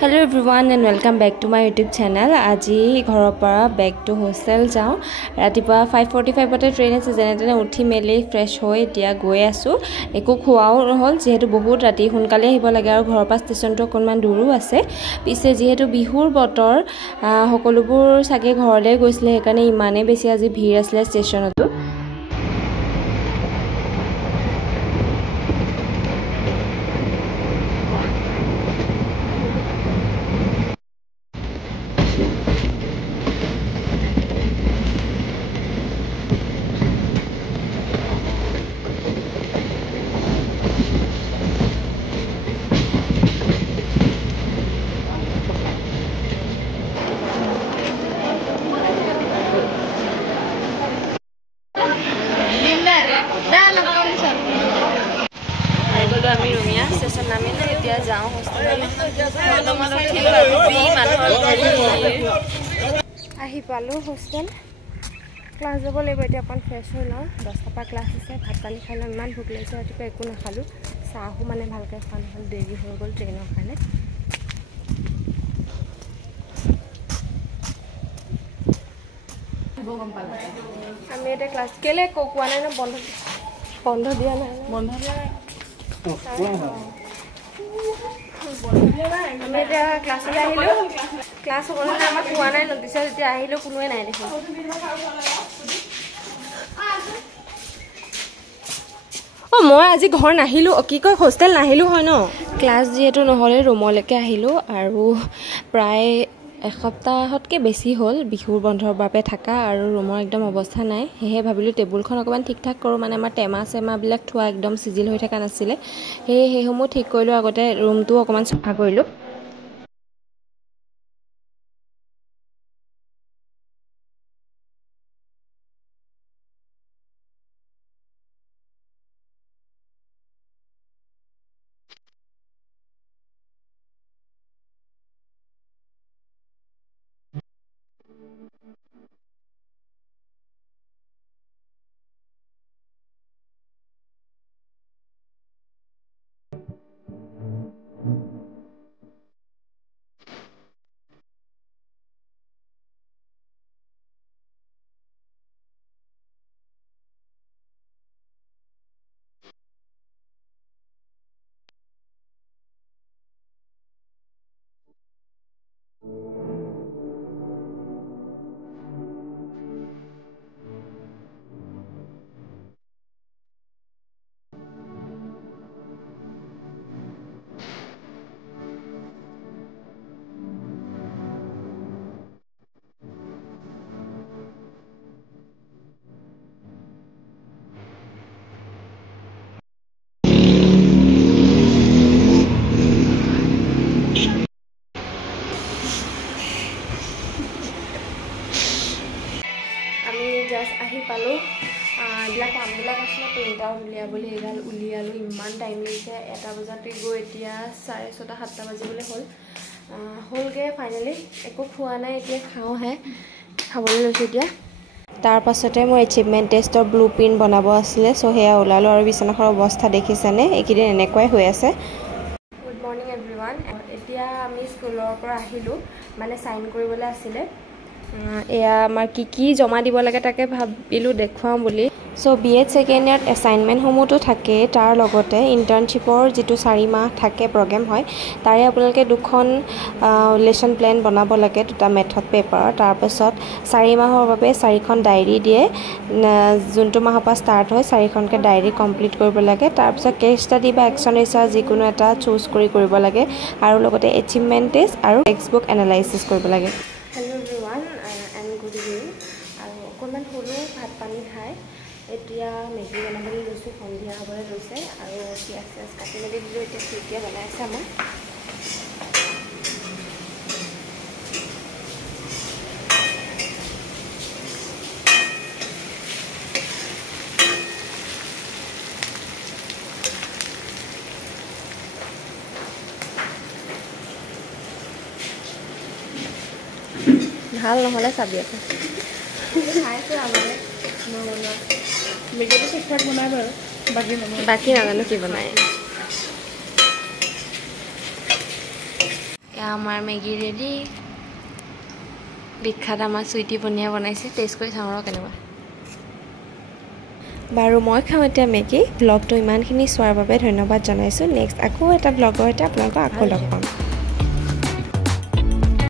Hello everyone and welcome back to my YouTube channel. Aji ghorar para back to hostel jao. Ratipa 5:45 bata train ase jene tene uthi meli fresh hoy etia goi asu. Eko khuao hol jehetu bahut rati hunkale ahibo lage aru ghor pa station to konman duru ase. Pise jehetu bihur botor hokolubur sage ghorle goisle hekane imane beshi aji bhir asle station to. আমি Rumiya station নামিলে এতিয়া যাও হোস্টেললৈ আহি পালো hostel class যাব লাগিব এতিয়া অকন fresh হৈ লওঁ 10টা পৰা ক্লাস আছে ভাত পানী খাই লওঁ ইমান ভোক লাগিছে ৰাতিপুৱা একো নাখালো চাহো মানে ভালকে খোৱা নহল দেৰি হৈ গ'ল ট্ৰেইনৰ কাৰণে আমি এটা ক্লাস কেলে কোৱা নাই ন বন্ধ দিয়া নাই আমি এটা ক্লাসলৈ আহিলো ক্লাস হ'বলৈ আমাক কোৱা নাই নটিছ যেতিয়া আহিলো কোনোৱে নাই দেখোন মই আজি ঘৰ নাহিলো কি কয় হোস্টেল নাহিলো হয় ন ক্লাস যেহেতু নহলে ৰুমলৈকে আহিলো আৰু প্ৰায় এসপ্তাহতকে বেছি হল বিহুৰ বন্ধৰ বাবে থাকা আৰু ৰুমৰ একদম অৱস্থা নাই হেহে ভাবিলো টেবুলখন অকমান ঠিক ঠাক কৰো মানে আমাৰ টেমা বিলাক থোৱা একদম সিজিল হৈ থকা নাছিলে হেসমূহ ঠিক কৰিলো আগতে ৰুমটো অকমান সফা কৰিলো আহি পালো এইবিলাক কামবিলাক আসলে প্ৰিন্ট আউট উলিয়াবলৈ এগাল উলিয়ালো ইমান টাইম লাগিছে 1টা বজাতে গৈ এতিয়া 6:30 7টা বাজিবলৈ হলগে ফাইনালি একো খোৱা নাই এতিয়া খাও হে খাবলৈ লৈছো এতিয়া তাৰ পাছতে মই এচিভমেন্ট টেষ্টৰ ব্লুপ্ৰিন্ট বনাব আছিলে সো হেয়া ওলালো আৰু বিছনাখৰ অৱস্থা দেখিছানে একিদিন এনেকৈ হৈ আছে গুড মৰ্নিং এভৰিৱান এতিয়া আমি স্কুলৰ পৰা আহিলো মানে সাইন কৰিবলৈ আছিলে এয়া আমাৰ কি জমা দিব লাগে তাকে ভাবিলো দেখুৱাম বুলি সো বিএড সেকেন্ড ইয়াৰ অ্যাসাইনমেন্ট সমূহটো থাকে তাৰ লগতে ইন্টাৰ্নশিপৰ যেটো 4 মাহ থাকে প্ৰগ্ৰাম হয় তাৰে আপোনালোকে দুখন লেসন প্ল্যান বনাব লাগে দুটা মেথড পেপাৰ তাৰ পাছত 4 মাহৰ বাবে 4খন ডায়েৰী দিয়ে যোনটো মাহৰ পৰা ষ্টাৰ্ট হয় 4খনকে ডায়েৰী কমপ্লিট কৰিব লাগে তাৰ পাছত কেস ষ্টাডি বা একচন ৰিচাৰ্চ যিকোনো এটা চুজ কৰিব লাগে আৰু লগতে এচিভমেন্ট টেষ্ট আৰু টেক্সটবুক এনালাইসিস কৰিব লাগে hello everyone and good evening আৰু অকণমান হলো ভাত পানী খাই এতিয়া মেগী বনাবলৈ লৈছোঁ সন্ধিয়া হ'বলৈ লৈছে আৰু পিঁয়াজ কাটি মেলি দিলোঁ এতিয়া বনাই আছে আমাৰ ভাল নহলে চাবি আছে খাইছো আগতে মেগীটো ঠিকঠাক বনাই বাৰু বাকি নাজানো কি বনায় আমাৰ মেগী ৰেডি বিখ্যাত আমাৰ চুইটি পনীয়া বনাইছে টেষ্ট কৰি চাওঁ আৰু কেনেকুৱা বাৰু মই খাওঁ এতিয়া মেগী ব্লগটো ইমানখিনি চোৱাৰ বাবে ধন্যবাদ জনাইছোঁ নেক্সট আকৌ এটা ব্লগৰ সৈতে আপোনালোকক আকৌ লগ পাম